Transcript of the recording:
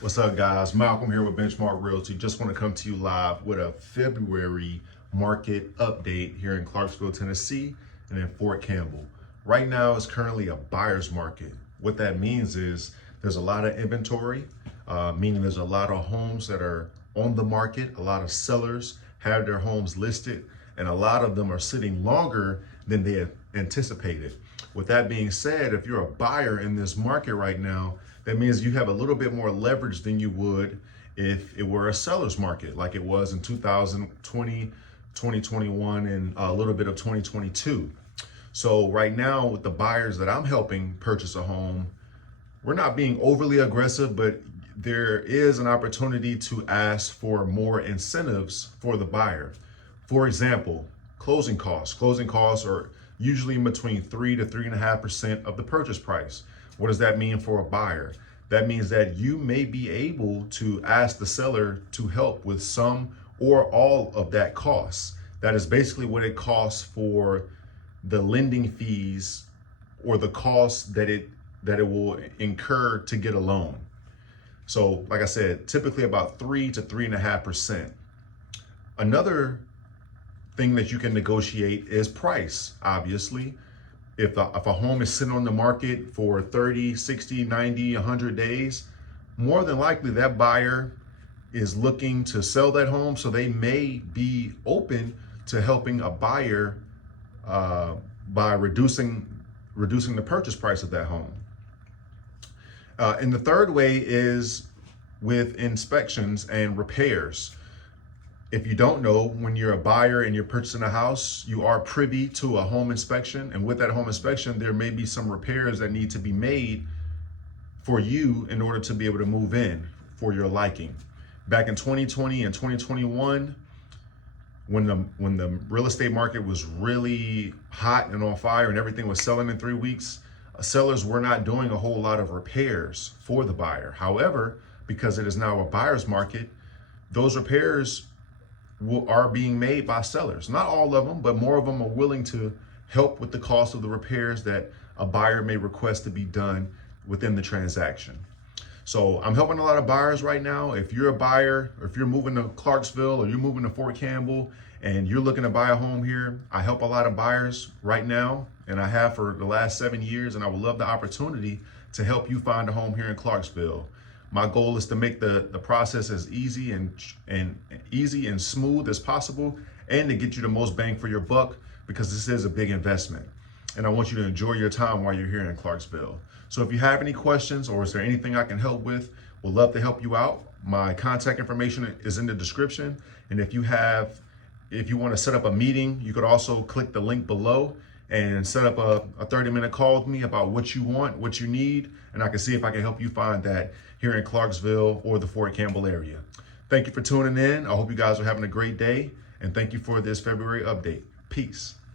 What's up, guys? Malcolm here with Benchmark Realty. Just want to come to you live with a February market update here in Clarksville, Tennessee, and in Fort Campbell. Right now, it's currently a buyer's market. What that means is there's a lot of inventory, meaning there's a lot of homes that are on the market. A lot of sellers have their homes listed, and a lot of them are sitting longer than they had anticipated. With that being said, if you're a buyer in this market right now, that means you have a little bit more leverage than you would if it were a seller's market like it was in 2020, 2021, and a little bit of 2022. So right now with the buyers that I'm helping purchase a home, we're not being overly aggressive, but there is an opportunity to ask for more incentives for the buyer. For example, closing costs. Closing costs are usually in between 3 to 3.5% of the purchase price. What does that mean for a buyer? That means that you may be able to ask the seller to help with some or all of that cost. That is basically what it costs for the lending fees or the cost that it will incur to get a loan. So like I said, typically about 3 to 3.5%. Another thing that you can negotiate is price, obviously. If a home is sitting on the market for 30, 60, 90, 100 days, more than likely that buyer is looking to sell that home. So they may be open to helping a buyer by reducing the purchase price of that home. And the third way is with inspections and repairs. If you don't know, when you're a buyer and you're purchasing a house, you are privy to a home inspection. And with that home inspection, there may be some repairs that need to be made for you in order to be able to move in for your liking. Back in 2020 and 2021, when the real estate market was really hot and on fire and everything was selling in 3 weeks, sellers were not doing a whole lot of repairs for the buyer. However, because it is now a buyer's market, those repairs are being made by sellers. Not all of them, but more of them are willing to help with the cost of the repairs that a buyer may request to be done within the transaction. So I'm helping a lot of buyers right now. If you're a buyer, or if you're moving to Clarksville or you're moving to Fort Campbell and you're looking to buy a home here, I help a lot of buyers right now, and I have for the last 7 years, and I would love the opportunity to help you find a home here in Clarksville. My goal is to make the process as easy and smooth as possible, and to get you the most bang for your buck, because this is a big investment. And I want you to enjoy your time while you're here in Clarksville. So if you have any questions, or is there anything I can help with, we'd love to help you out. My contact information is in the description. And if you want to set up a meeting, you could also click the link below and set up a 30-minute call with me about what you want, what you need, and I can see if I can help you find that here in Clarksville or the Fort Campbell area. Thank you for tuning in. I hope you guys are having a great day, and thank you for this February update. Peace.